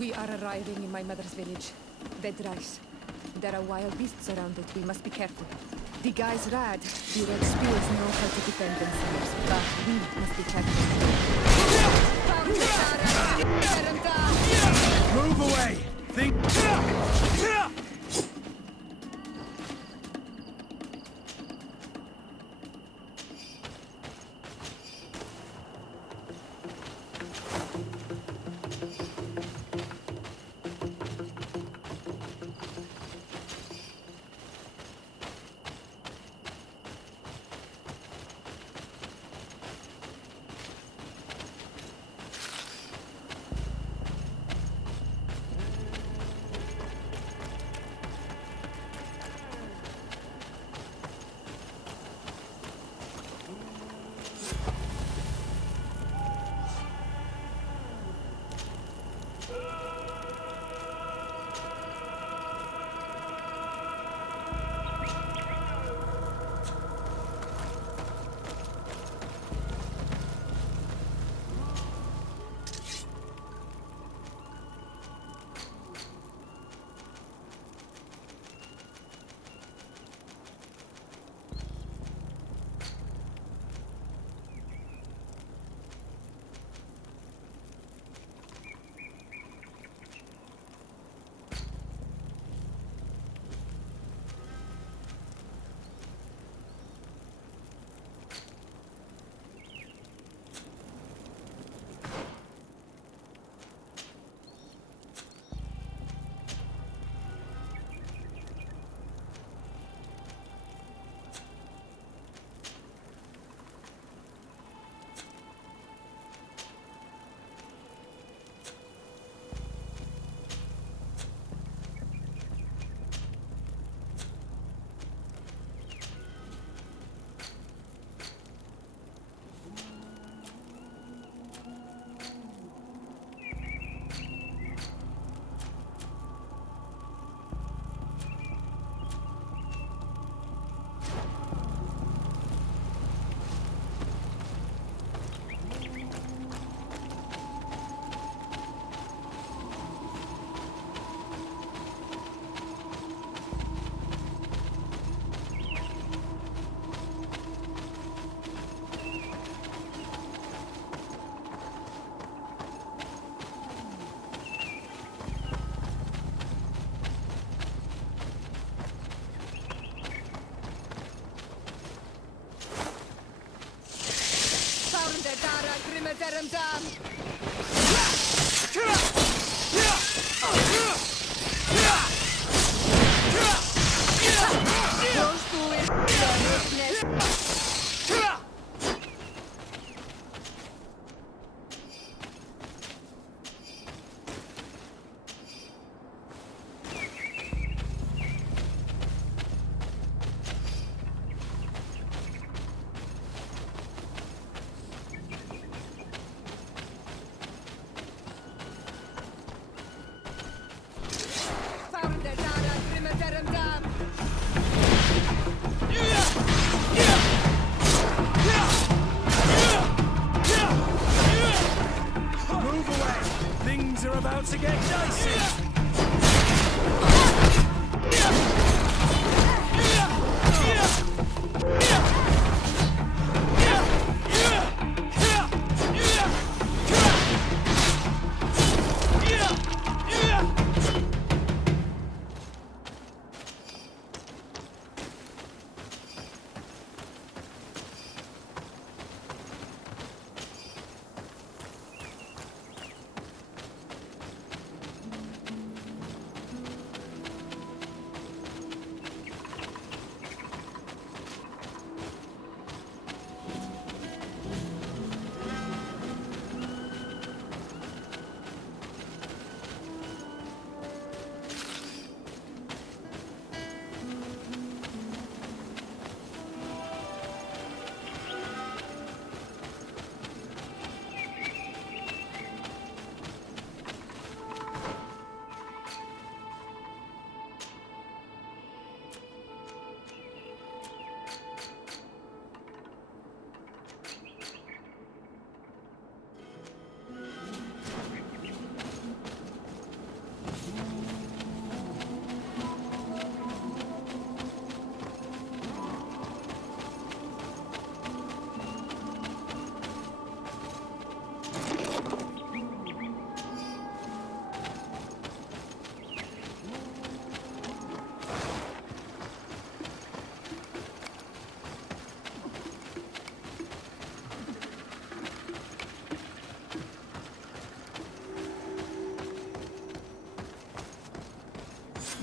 We are arriving in my mother's village. Dead rice. There are wild beasts around it. We must be careful. The guys rad. The red spears know how to defend themselves, but we must be careful. Move away! Think...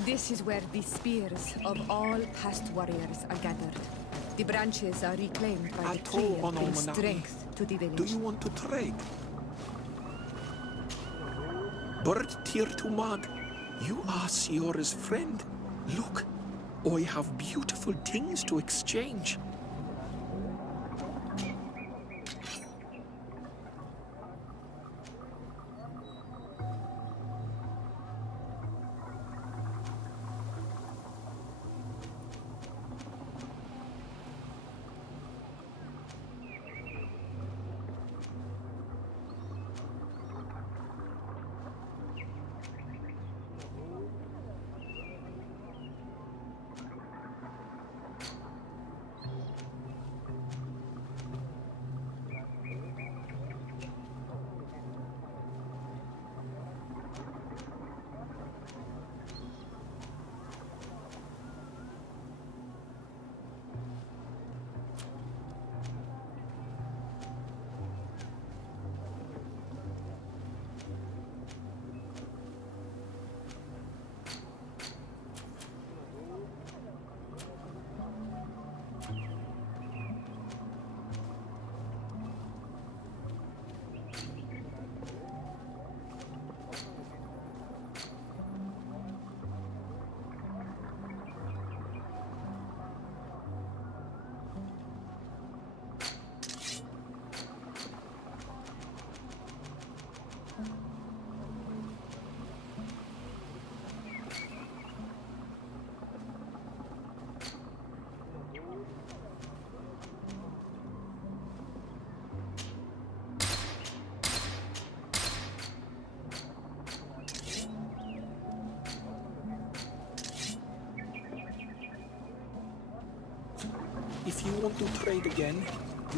This is where the spears of all past warriors are gathered. The branches are reclaimed by the tree and bring strength to the village. Do you want to trade? Bird tear to mud. You are Siora's friend. Look, I have beautiful things to exchange. If you want to trade again,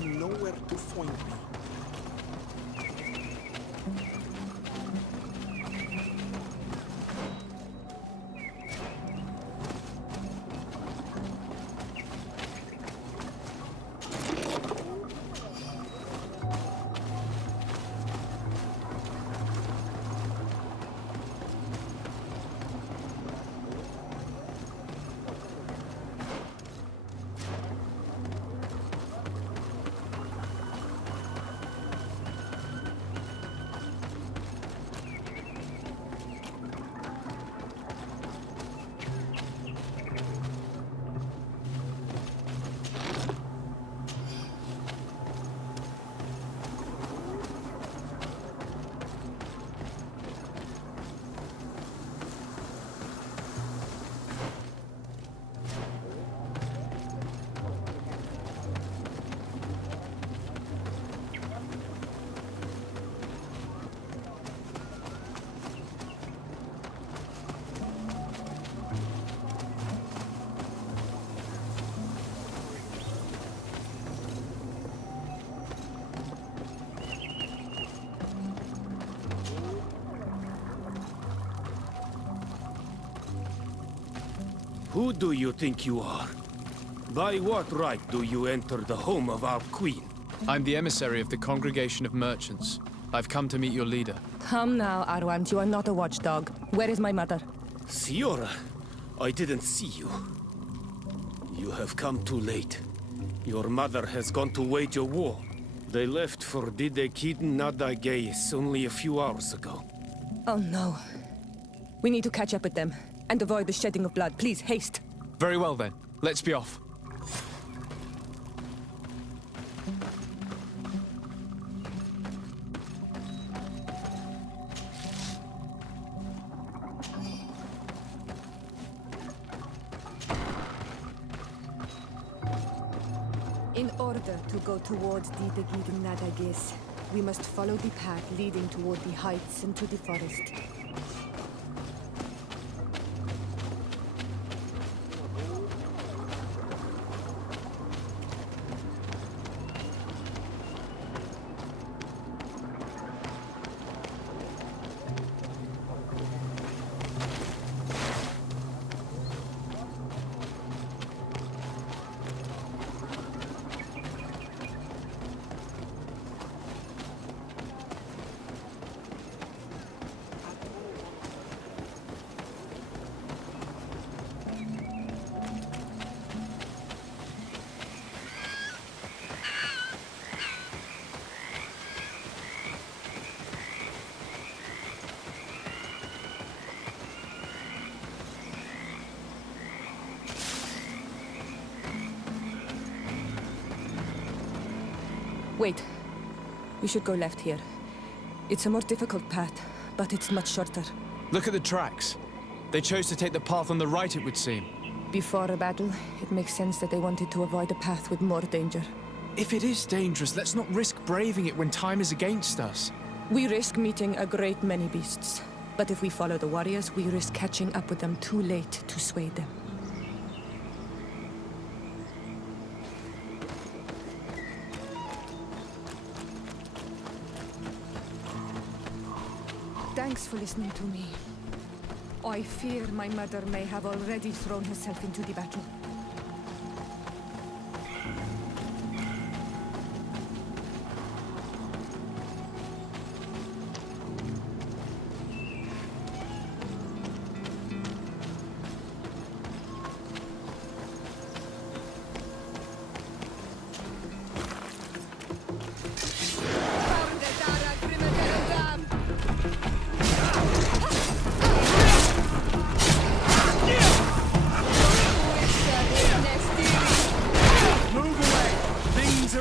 you know where to find me. Who do you think you are? By what right do you enter the home of our queen? I'm the emissary of the Congregation of Merchants. I've come to meet your leader. Come now, Arwant. You are not a watchdog. Where is my mother? Siora, I didn't see you. You have come too late. Your mother has gone to wage a war. They left for Didekidin Nadagais only a few hours ago. Oh no. We need to catch up with them and avoid the shedding of blood. Please, haste. Very well then. Let's be off. In order to go towards Didekidin Nadagais, we must follow the path leading toward the heights and to the forest. Wait. We should go left here. It's a more difficult path, but it's much shorter. Look at the tracks. They chose to take the path on the right, it would seem. Before a battle, it makes sense that they wanted to avoid a path with more danger. If it is dangerous, let's not risk braving it when time is against us. We risk meeting a great many beasts. But if we follow the warriors, we risk catching up with them too late to sway them. Thanks for listening to me. I fear my mother may have already thrown herself into the battle.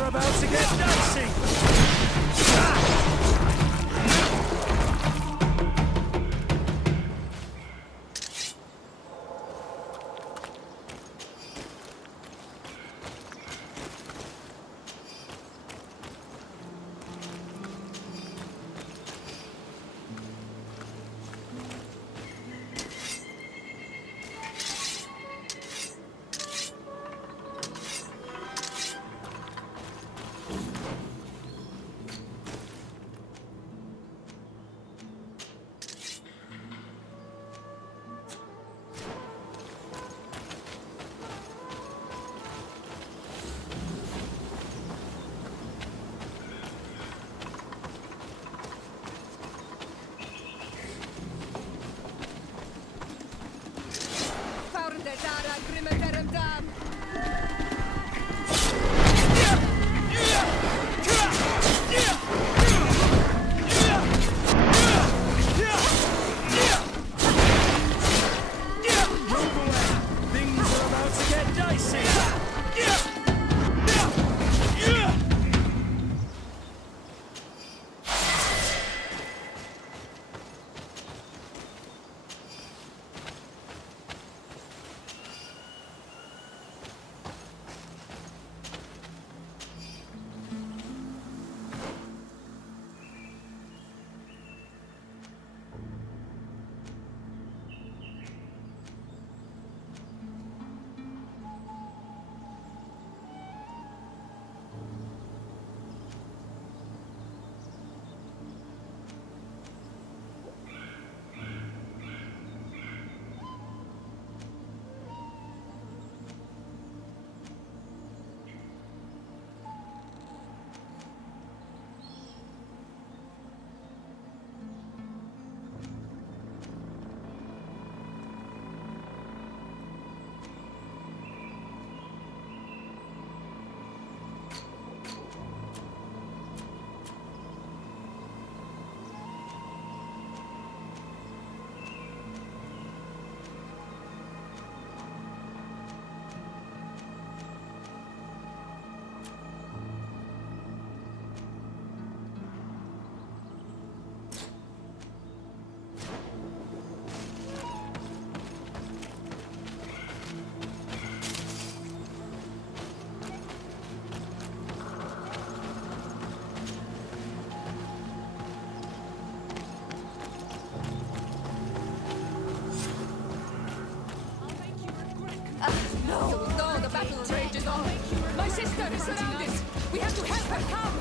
About to get dicey! No, the battle rages on. My sister is surrounded. We have to help her come.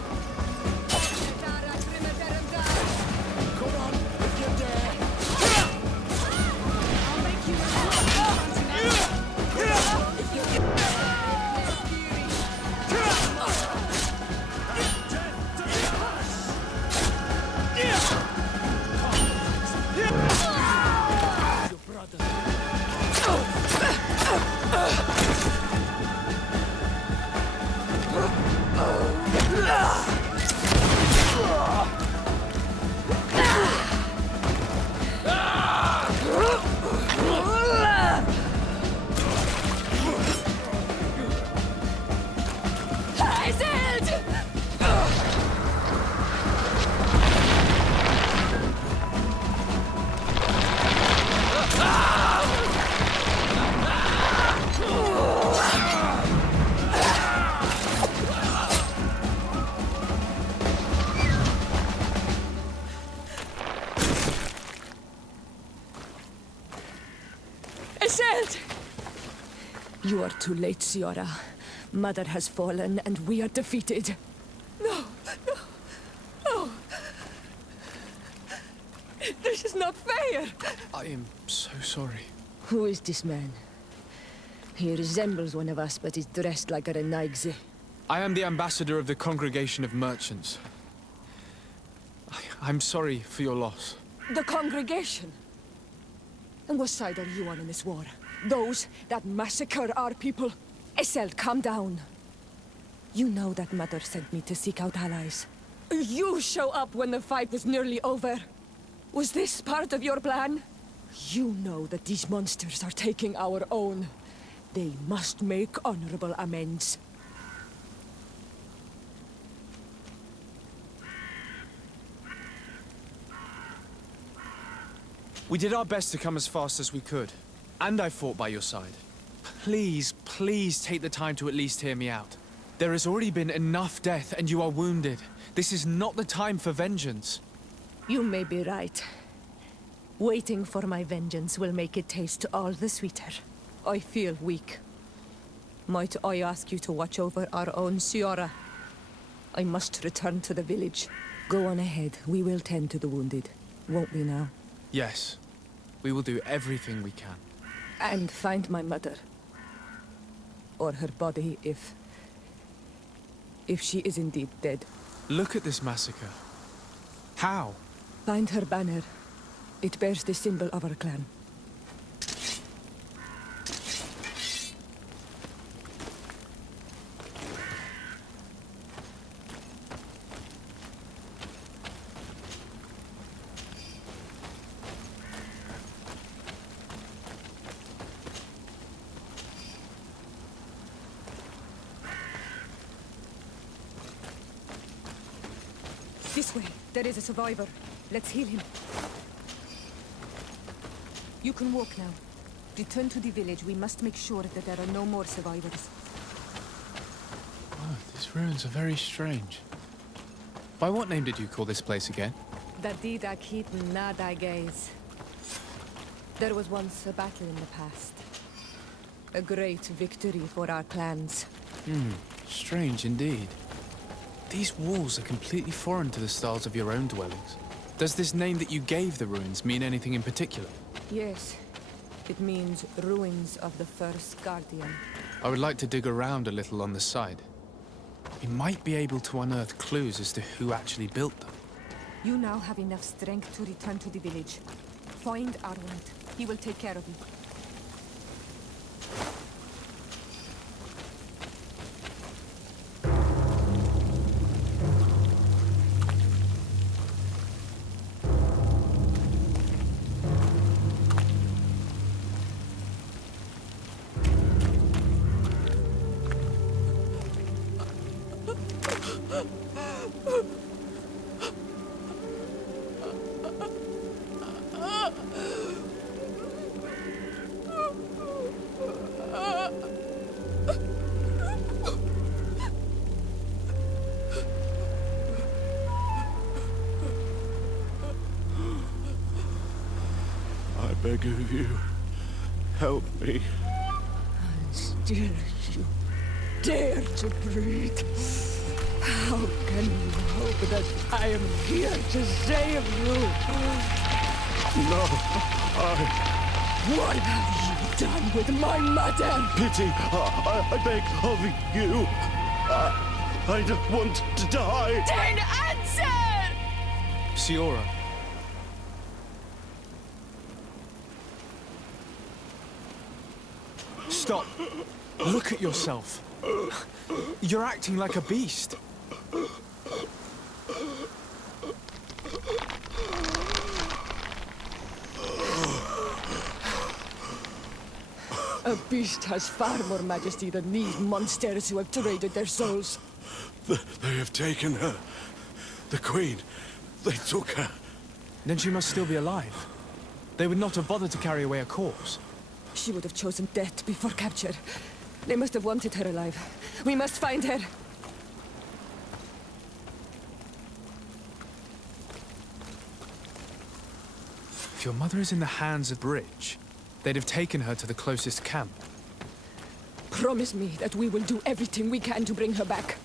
Come on, if you dare! I'll make you Your brother. Iselt! You are too late, Siora. Mother has fallen, and we are defeated. No, no, no. This is not fair. I am so sorry. Who is this man? He resembles one of us, but is dressed like a Renaigze. I am the ambassador of the Congregation of Merchants. I'm sorry for your loss. The congregation? And what side are you on in this war? Those that massacre our people? Iselt, calm down. You know that Mother sent me to seek out allies. You show up when the fight was nearly over. Was this part of your plan? You know that these monsters are taking our own. They must make honorable amends. We did our best to come as fast as we could. And I fought by your side. Please, please take the time to at least hear me out. There has already been enough death and you are wounded. This is not the time for vengeance. You may be right. Waiting for my vengeance will make it taste all the sweeter. I feel weak. Might I ask you to watch over our own Siora? I must return to the village. Go on ahead. We will tend to the wounded. Won't we now? Yes, we will do everything we can. And find my mother. Or her body, if she is indeed dead. Look at this massacre. How? Find her banner. It bears the symbol of our clan. This way. There is a survivor. Let's heal him. You can walk now. Return to the village. We must make sure that there are no more survivors. Oh, these ruins are very strange. By what name did you call this place again? Dadida Keaton Nada Gaze. There was once a battle in the past. A great victory for our clans. Strange indeed. These walls are completely foreign to the styles of your own dwellings. Does this name that you gave the ruins mean anything in particular? Yes. It means ruins of the first guardian. I would like to dig around a little on the side. We might be able to unearth clues as to who actually built them. You now have enough strength to return to the village. Find Arwand. He will take care of you. I beg of you, help me. Still you dare to breathe. How can you hope that I am here to save you? No, What have you done with my mother? pity, I beg of you. I don't want to die. Then answer! Siora. Stop. Look at yourself. You're acting like a beast. A beast has far more majesty than these monsters who have traded their souls. They have taken her. The Queen. They took her. Then she must still be alive. They would not have bothered to carry away a corpse. She would have chosen death before capture. They must have wanted her alive. We must find her. If your mother is in the hands of Bridge, they'd have taken her to the closest camp. Promise me that we will do everything we can to bring her back.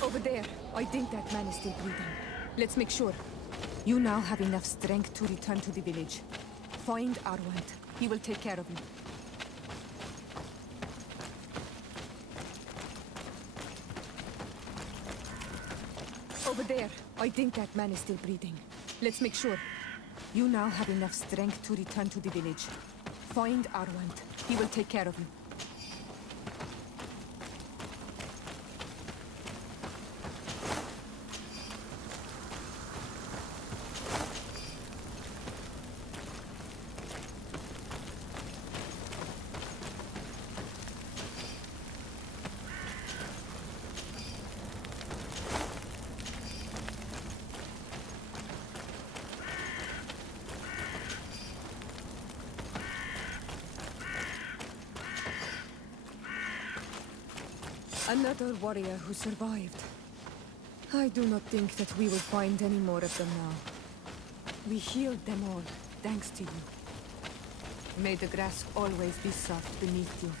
Over there. I think that man is still breathing. Let's make sure. You now have enough strength to return to the village. Find Arwant. He will take care of you. Over there. I think that man is still breathing. Let's make sure. You now have enough strength to return to the village. Find Arwant. He will take care of you. Another warrior who survived. I do not think that we will find any more of them now. We healed them all, thanks to you. May the grass always be soft beneath you.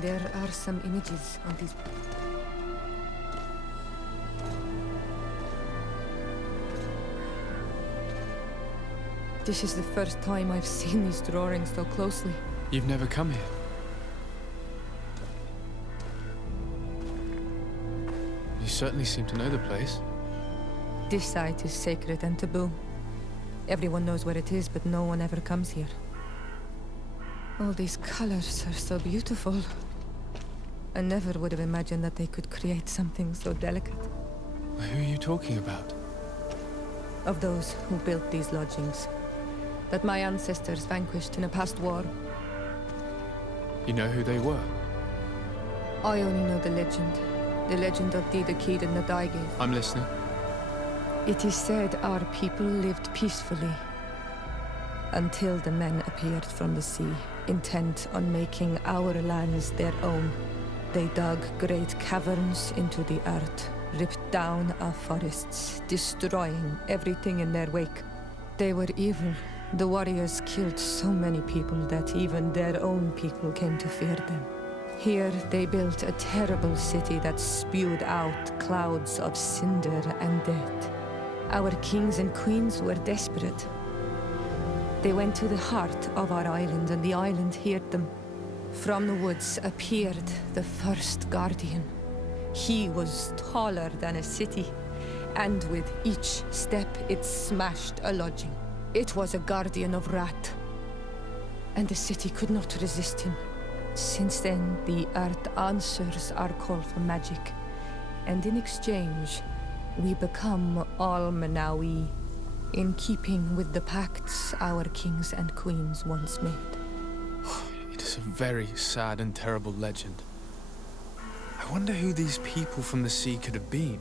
There are some images on these. This is the first time I've seen these drawings so closely. You've never come here? You certainly seem to know the place. This site is sacred and taboo. Everyone knows where it is, but no one ever comes here. All these colors are so beautiful. I never would have imagined that they could create something so delicate. Who are you talking about? Of those who built these lodgings. That my ancestors vanquished in a past war. You know who they were? I only know the legend. The legend of Dida Kid and the Daigave. I'm listening. It is said our people lived peacefully. Until the men appeared from the sea, intent on making our lands their own. They dug great caverns into the earth, ripped down our forests, destroying everything in their wake. They were evil. The warriors killed so many people that even their own people came to fear them. Here they built a terrible city that spewed out clouds of cinder and death. Our kings and queens were desperate. They went to the heart of our island, and the island heard them. From the woods appeared the first guardian. He was taller than a city, and with each step it smashed a lodging. It was a guardian of Rat, and the city could not resist him. Since then, the earth answers our call for magic, and in exchange, we become Almanawi, in keeping with the pacts our kings and queens once made. It is a very sad and terrible legend. I wonder who these people from the sea could have been.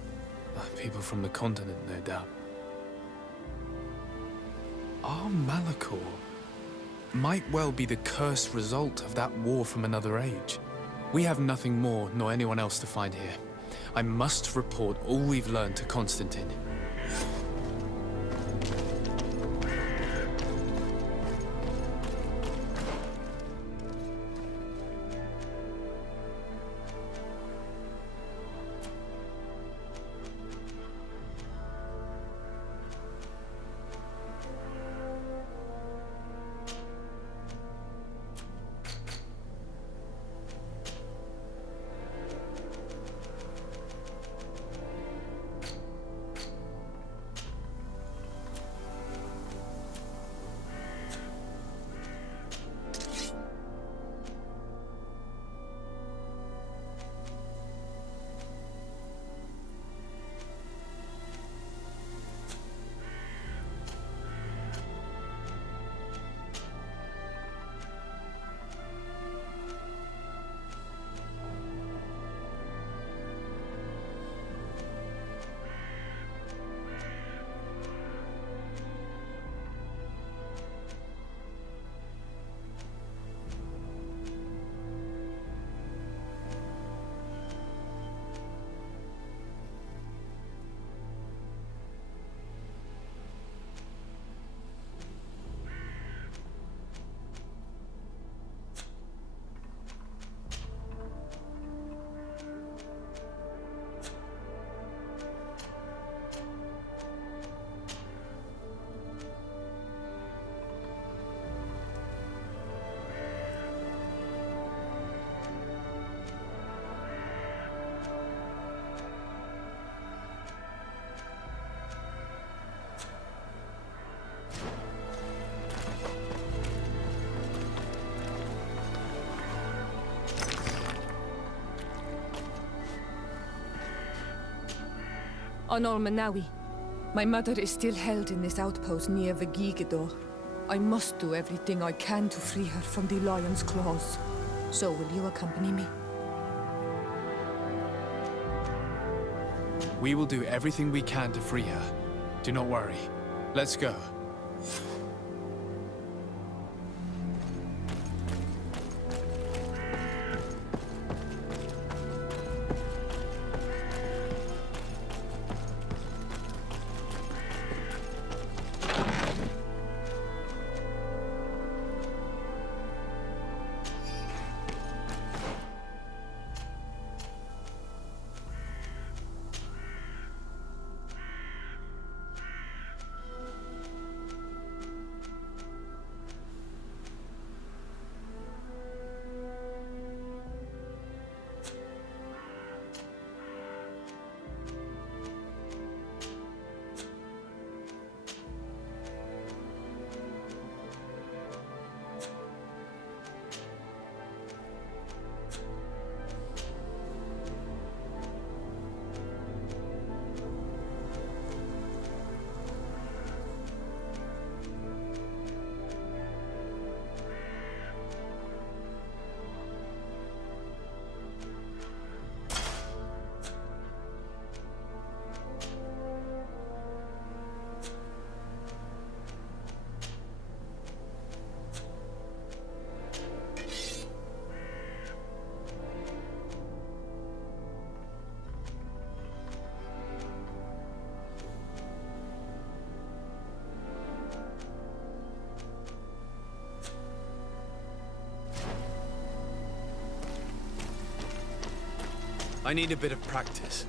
People from the continent, no doubt. Our Malachor might well be the cursed result of that war from another age. We have nothing more nor anyone else to find here. I must report all we've learned to Constantine. On Almanawi, my mother is still held in this outpost near Vigigidor. I must do everything I can to free her from the lion's claws. So will you accompany me? We will do everything we can to free her. Do not worry. Let's go. I need a bit of practice.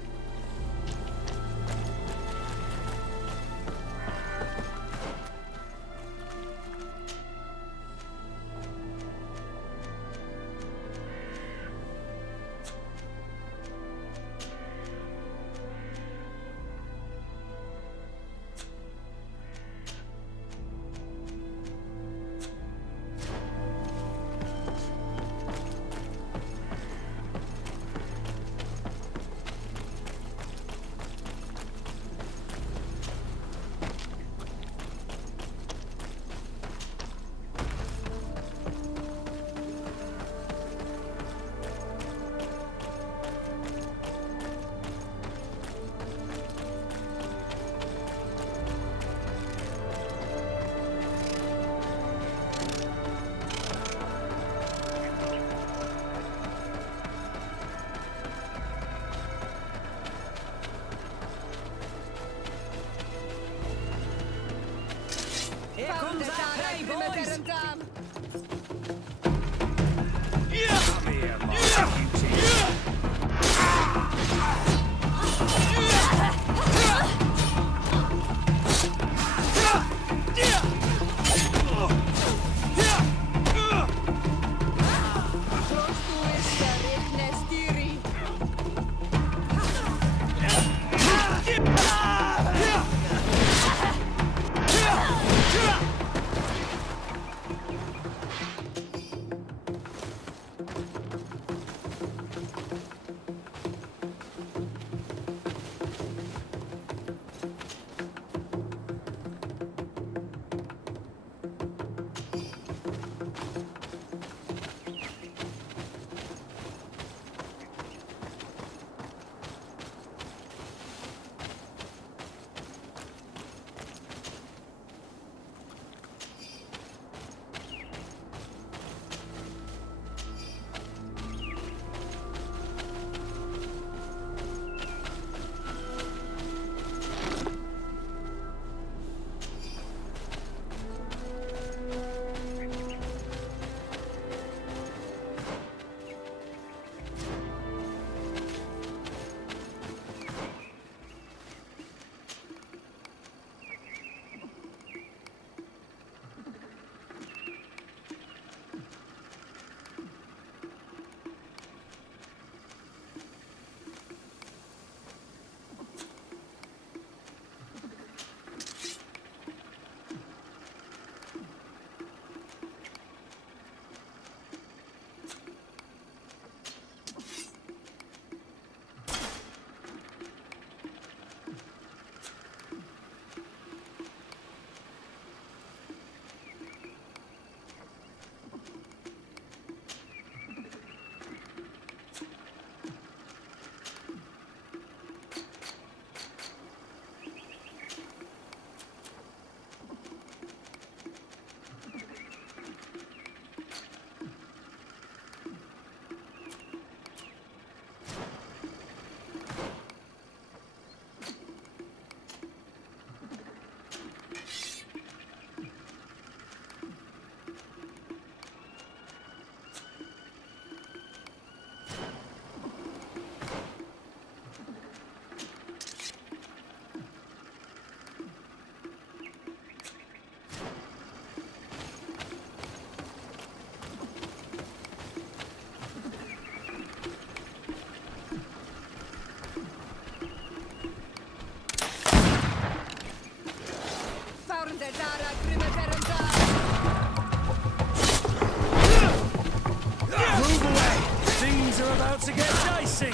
Move away! Things are about to get dicey!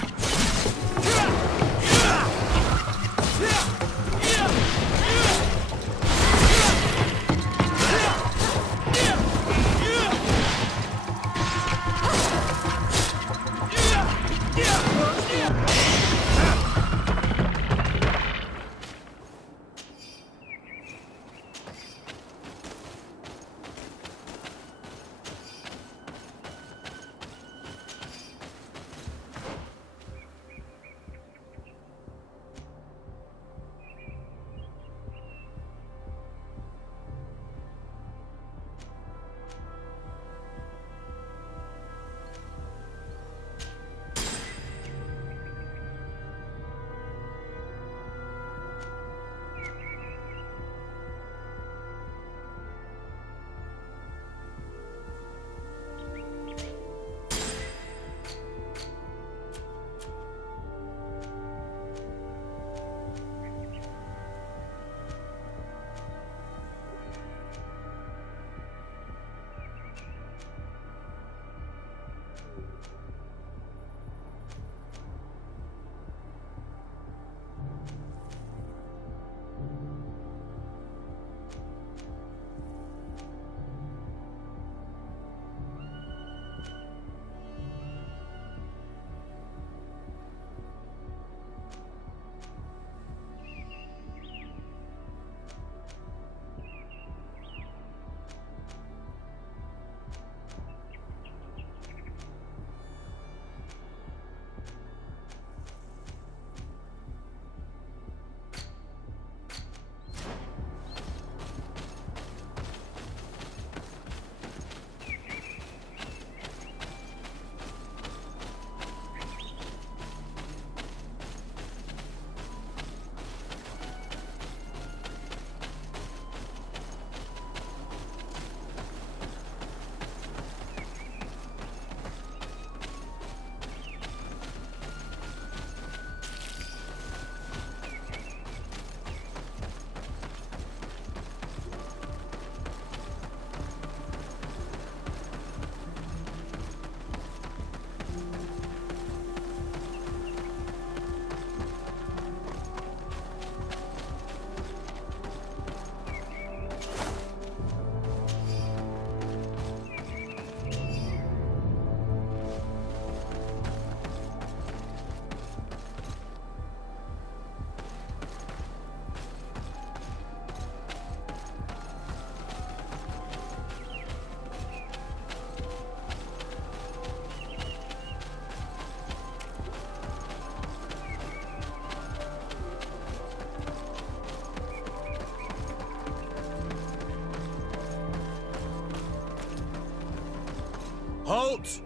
Halt!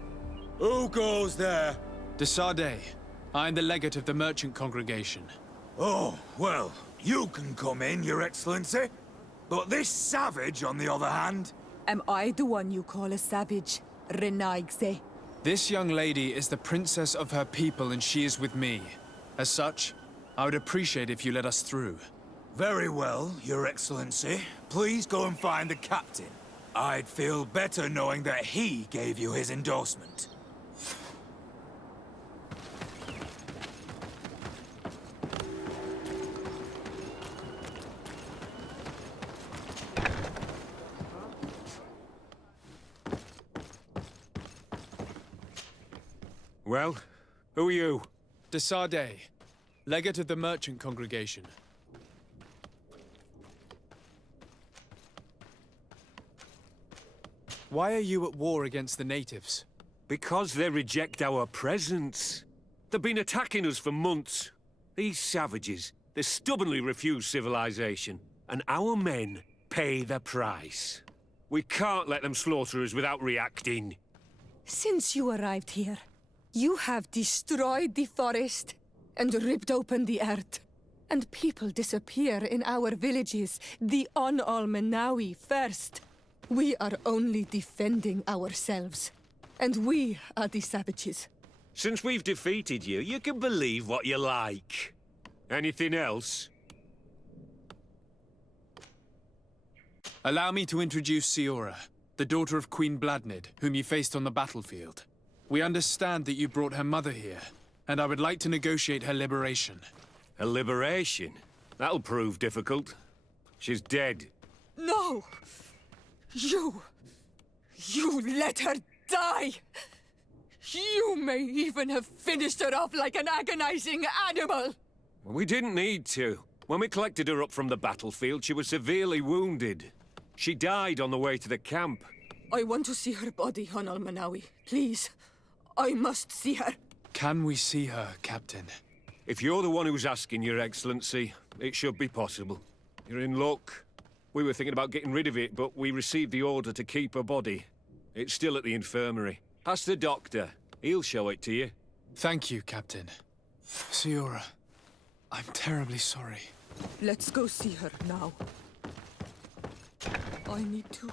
Who goes there? De Sardet. I am the legate of the merchant congregation. Oh, well, you can come in, Your Excellency. But this savage, on the other hand... Am I the one you call a savage, Renaigse? This young lady is the princess of her people and she is with me. As such, I would appreciate if you let us through. Very well, Your Excellency. Please go and find the captain. I'd feel better knowing that he gave you his endorsement. Well, who are you? De Sardet, legate of the merchant congregation. Why are you at war against the natives? Because they reject our presence. They've been attacking us for months. These savages, they stubbornly refuse civilization, and our men pay the price. We can't let them slaughter us without reacting. Since you arrived here, you have destroyed the forest and ripped open the earth. And people disappear in our villages, the Onalmenawi first. We are only defending ourselves. And we are the savages. Since we've defeated you, you can believe what you like. Anything else? Allow me to introduce Siora, the daughter of Queen Bladnid, whom you faced on the battlefield. We understand that you brought her mother here, and I would like to negotiate her liberation. A liberation? That'll prove difficult. She's dead. No! You let her die! You may even have finished her off like an agonizing animal! We didn't need to. When we collected her up from the battlefield, she was severely wounded. She died on the way to the camp. I want to see her body, Onalmenawi. Please. I must see her. Can we see her, Captain? If you're the one who's asking, Your Excellency, it should be possible. You're in luck. We were thinking about getting rid of it, but we received the order to keep her body. It's still at the infirmary. Ask the doctor. He'll show it to you. Thank you, Captain. Siora, I'm terribly sorry. Let's go see her now. I need to...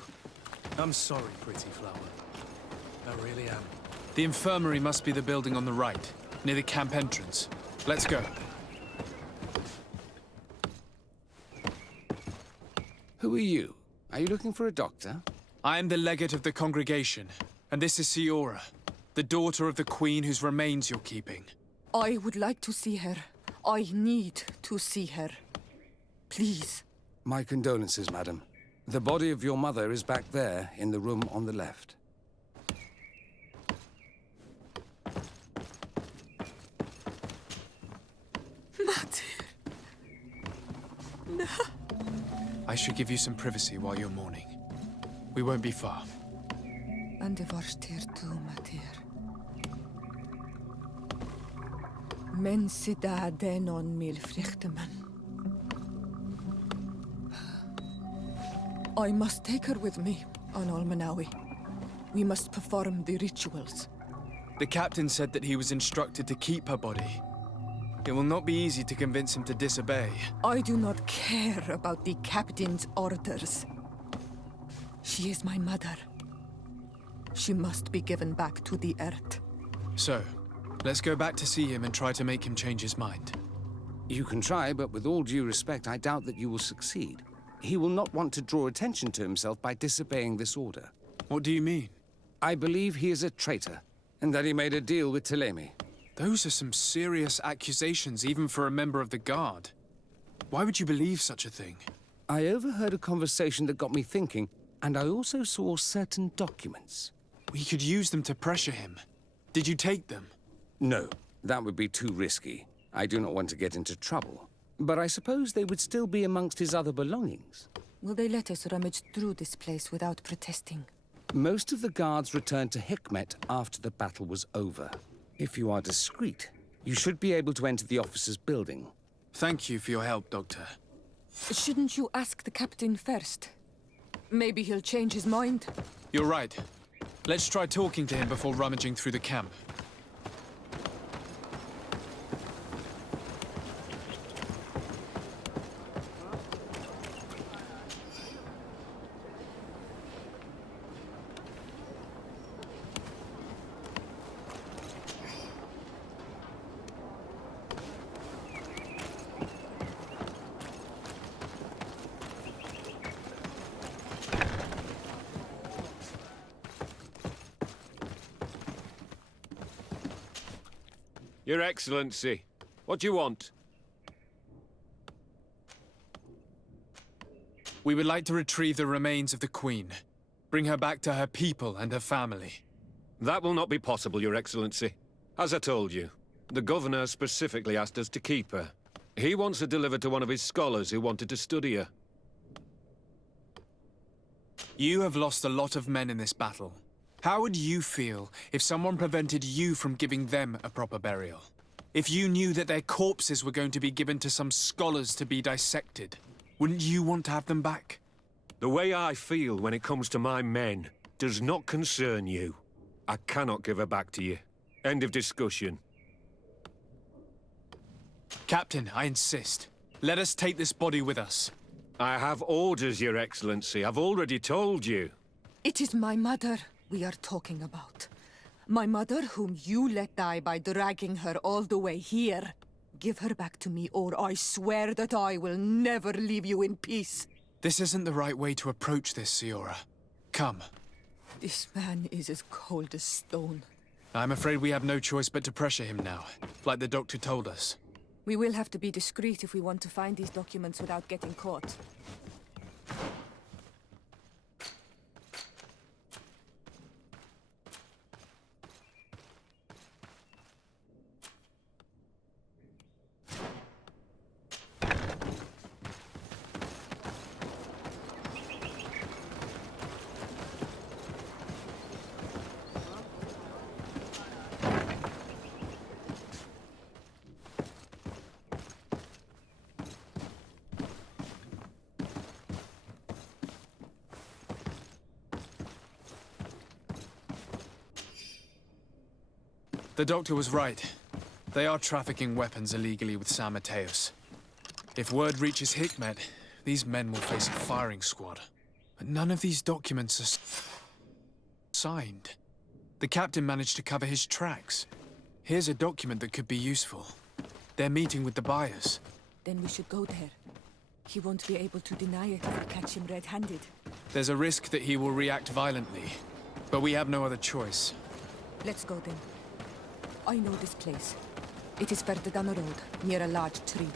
I'm sorry, pretty flower. I really am. The infirmary must be the building on the right, near the camp entrance. Let's go. Who are you? Are you looking for a doctor? I am the legate of the congregation, and this is Siora, the daughter of the queen whose remains you're keeping. I would like to see her. I need to see her. Please. My condolences, madam. The body of your mother is back there, in the room on the left. I should give you some privacy while you're mourning. We won't be far. And de varstir tu, Matir. Men sida denon mil frichteman. I must take her with me, Onalmenawi. We must perform the rituals. The captain said that he was instructed to keep her body. It will not be easy to convince him to disobey. I do not care about the captain's orders. She is my mother. She must be given back to the earth. So, let's go back to see him and try to make him change his mind. You can try, but with all due respect, I doubt that you will succeed. He will not want to draw attention to himself by disobeying this order. What do you mean? I believe he is a traitor, and that he made a deal with Telemi. Those are some serious accusations, even for a member of the Guard. Why would you believe such a thing? I overheard a conversation that got me thinking, and I also saw certain documents. We could use them to pressure him. Did you take them? No, that would be too risky. I do not want to get into trouble. But I suppose they would still be amongst his other belongings. Will they let us rummage through this place without protesting? Most of the guards returned to Hikmet after the battle was over. If you are discreet, you should be able to enter the officer's building. Thank you for your help, Doctor. Shouldn't you ask the captain first? Maybe he'll change his mind. You're right. Let's try talking to him before rummaging through the camp. Your Excellency, what do you want? We would like to retrieve the remains of the Queen. Bring her back to her people and her family. That will not be possible, Your Excellency. As I told you, the Governor specifically asked us to keep her. He wants her delivered to one of his scholars who wanted to study her. You have lost a lot of men in this battle. How would you feel if someone prevented you from giving them a proper burial? If you knew that their corpses were going to be given to some scholars to be dissected, wouldn't you want to have them back? The way I feel when it comes to my men does not concern you. I cannot give her back to you. End of discussion. Captain, I insist. Let us take this body with us. I have orders, Your Excellency. I've already told you. It is my mother we are talking about. My mother, whom you let die by dragging her all the way here. Give her back to me, or I swear that I will never leave you in peace. This isn't the right way to approach this, Siora. Come. This man is as cold as stone. I'm afraid we have no choice but to pressure him now, like the doctor told us. We will have to be discreet if we want to find these documents without getting caught. The doctor was right. They are trafficking weapons illegally with San Mateos. If word reaches Hikmet, these men will face a firing squad. But none of these documents are signed. The captain managed to cover his tracks. Here's a document that could be useful. They're meeting with the buyers. Then we should go there. He won't be able to deny it if we catch him red-handed. There's a risk that he will react violently, but we have no other choice. Let's go then. I know this place. It is further down the road, near a large tree.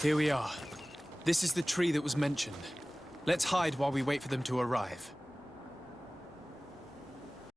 Here we are. This is the tree that was mentioned. Let's hide while we wait for them to arrive.